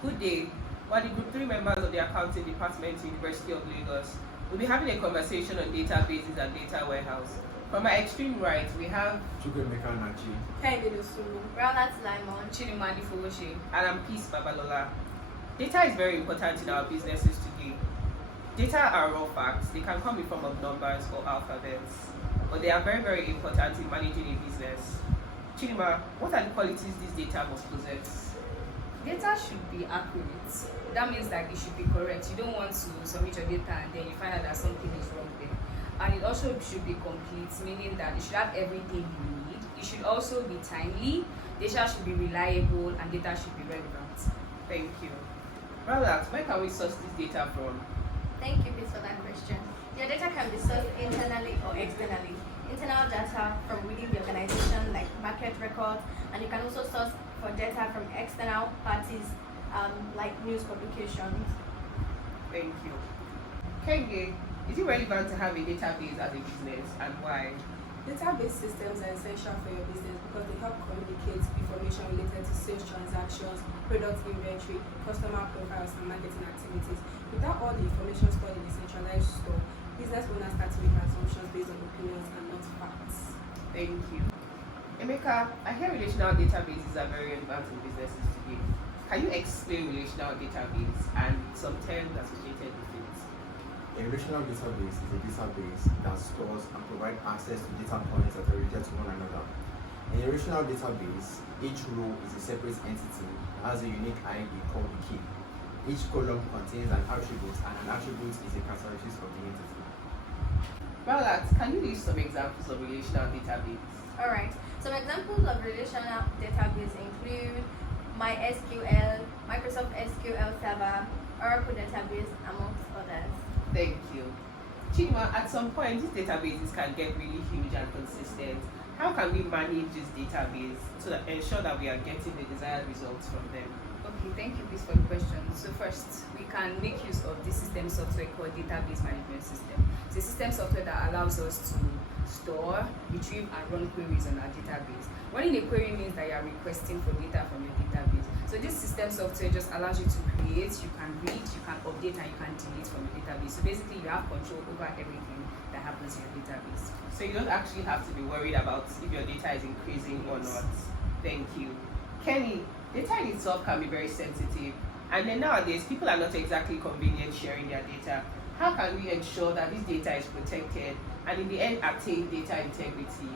Good day. We're the Group 3 members of the Accounting Department, University of Lagos. We'll be having a conversation on databases and data warehouse. From my extreme right, we have Chukwuemeka Nnachi, Dosunmu, Raulat Sulaimon, Anifowoshe. and I'm Peace Babalola. Data is very important in our businesses today. Data are raw facts. They can come in form of numbers or alphabets, but they are very, very important in managing a business. Chidinma, what are the qualities this data must possess? Data should be accurate. That means that it should be correct. You don't want to submit your data and then you find out that something is wrong there. And it also should be complete, meaning that it should have everything you need. It should also be timely. Data should be reliable and data should be relevant. Thank you. Raulat, where can we source this data from? Thank you, Pete, for that question. Your data can be sourced internally or externally. Internal data from within the organization, like market records, and you can also source for data from external parties, like news publications. Thank you. Kehinde, is it relevant to have a database as a business, and why? Database systems are essential for your business because they help communicate information related to sales transactions, product inventory, customer profiles, and marketing activities. Without all the information stored in a centralized store, business owners start to make assumptions based on opinions and not facts. Thank you. Emeka, I hear relational databases are very relevant in businesses today. Can you explain relational database and some terms associated with it? a relational database is a database that stores and provides access to data points that are related to one another. In a relational database, each row is a separate entity that has a unique ID called the key. Each column contains an attribute, and an attribute is a characteristic of the entity. Raulat, can you list some examples of relational database? Alright, some examples of relational database include MySQL, Microsoft SQL Server, Oracle Database, amongst others. Thank you. Chidinma, at some point, these databases can get really huge and consistent. How can we manage this database to ensure that we are getting the desired results from them? Okay, thank you, please, for the question. So first, we can make use of this system software called database management system. It's a system software that allows us to store, retrieve, and run queries on our database. Running a query means that you are requesting for data from your database. So this system software just allows you to create, you can read, you can update, and you can delete from your database. So basically, you have control over everything that happens in your database. So you don't actually have to be worried about if your data is increasing or not. Thank you. Kenny, data in itself can be very sensitive, and then nowadays people are not exactly convenient sharing their data. How can we ensure that this data is protected and in the end attain data integrity?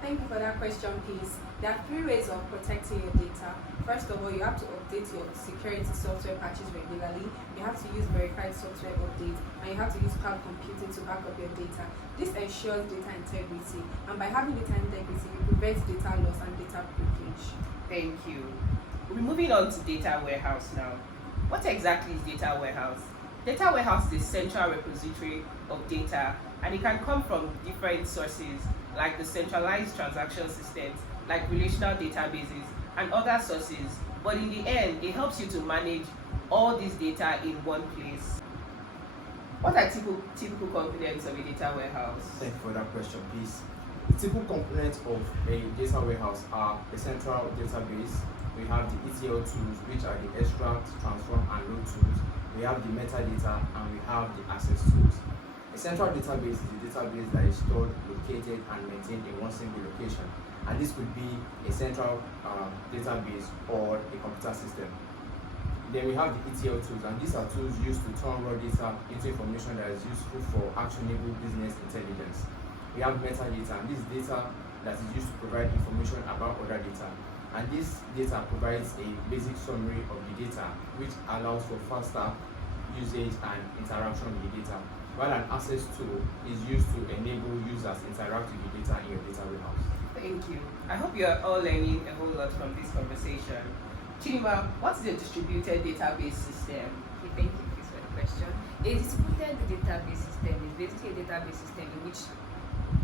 Thank you for that question, please. There are 3 ways of protecting your data. First of all, you have to update your security software patches regularly. You have to use verified software updates, and you have to use cloud computing to back up your data. This ensures data integrity, and by having data integrity, you prevent data loss and data breakage. Thank you. We're moving on to data warehouse now. What exactly is data warehouse? Data warehouse is a central repository of data, and it can come from different sources like the centralized transaction systems, like relational databases and other sources. But in the end, it helps you to manage all this data in one place. What are typical components of a data warehouse? Thank you for that question, please. The typical components of a data warehouse are a central database. We have the ETL tools, which are the extract, transform, and load tools. We have the metadata, and we have the access tools. A central database is a database that is stored, located, and maintained in one single location. And this could be a central database or a computer system. Then we have the ETL tools, and these are tools used to turn raw data into information that is useful for actionable business intelligence. We have metadata, and this is data that is used to provide information about other data. And this data provides a basic summary of the data, which allows for faster usage and interaction with the data, while an access tool is used to enable users to interact with the data in your data warehouse. Thank you. I hope you are all learning a whole lot from this conversation. Chidinma, what's the distributed database system? Okay, thank you, please, for the question. A distributed database system is basically a database system in which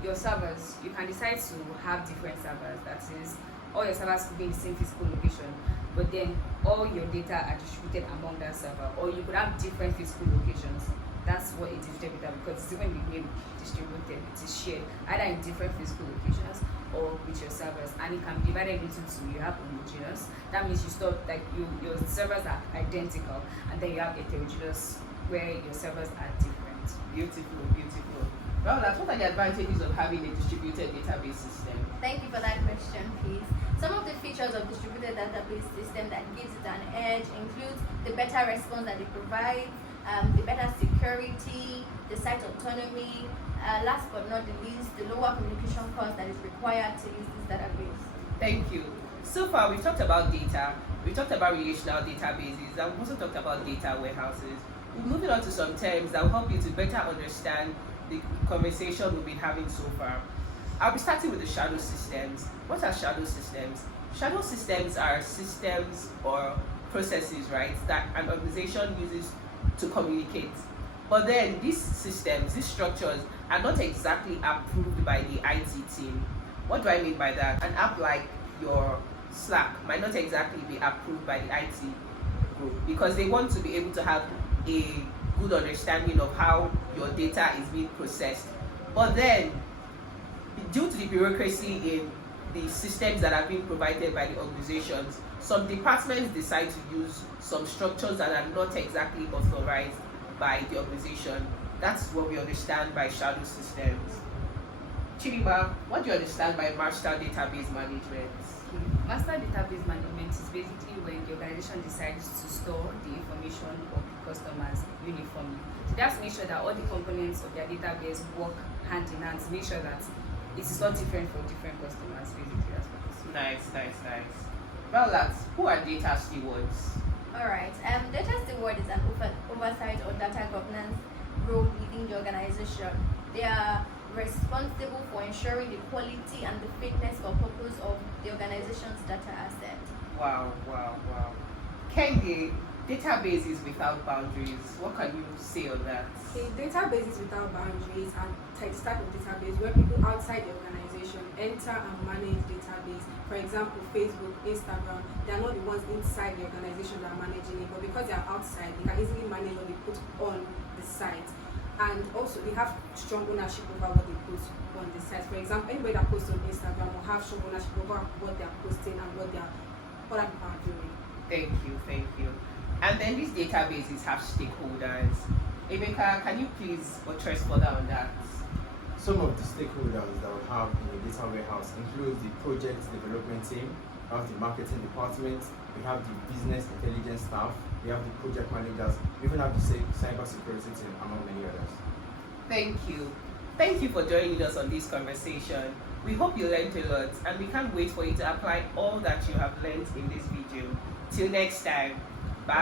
your servers, you can decide to have different servers. That is, all your servers could be in the same physical location, but then all your data are distributed among that server, or you could have different physical locations. That's what it is distributed, because it's even the name distributed, it is shared either in different physical locations or with your servers, and it can be divided into two. You have homogeneous, that means you store like your servers are identical, and then you have heterogeneous where your servers are different. Beautiful, beautiful. Raulat, what are the advantages of having a distributed database system? Thank you for that question, please. Some of the features of distributed database system that gives it an edge includes the better response that it provides, the better security, the site autonomy, last but not the least, the lower communication cost that is required to use this database. Thank you. So far, we've talked about data, we've talked about relational databases, and we've also talked about data warehouses. We're moving on to some terms that will help you to better understand the conversation we've been having so far. I'll be starting with the shadow systems. What are shadow systems? Shadow systems are systems or processes, right, that an organization uses to communicate. But then these systems, these structures are not exactly approved by the IT team. What do I mean by that? An app like your Slack might not exactly be approved by the IT group because they want to be able to have a good understanding of how your data is being processed. But then, due to the bureaucracy in the systems that are being provided by the organizations, some departments decide to use some structures that are not exactly authorized by the organization. That's what we understand by shadow systems. Chidinma, what do you understand by master database management? Master database management is basically when the organization decides to store the information of the customers uniformly. So they have to make sure that all the components of their database work hand in hand to make sure that it is not different for different customers. Basically, that's what it's. Nice. Raulat, who are data stewards? Alright, data steward is an oversight or data governance role within the organization. They are responsible for ensuring the quality and the fitness for purpose of the organization's data asset. Wow. Kehinde, databases without boundaries. What can you say on that? Okay, databases without boundaries are types of database where people outside the organization enter and manage database. For example, Facebook, Instagram, they are not the ones inside the organization that are managing it, but because they are outside, they can easily manage what they put on the site. And also, they have strong ownership over what they put on the site. For example, anybody that posts on Instagram will have strong ownership over what they are posting and what other people are doing. Thank you. And then these databases have stakeholders. Emeka, can you please buttress further on that? Some of the stakeholders that we have in the data warehouse includes the project development team, we have the marketing department, we have the business intelligence staff, we have the project managers, we even have the cyber security team, among many others. Thank you for joining us on this conversation. We hope you learned a lot, and we can't wait for you to apply all that you have learned in this video. Till next time, bye.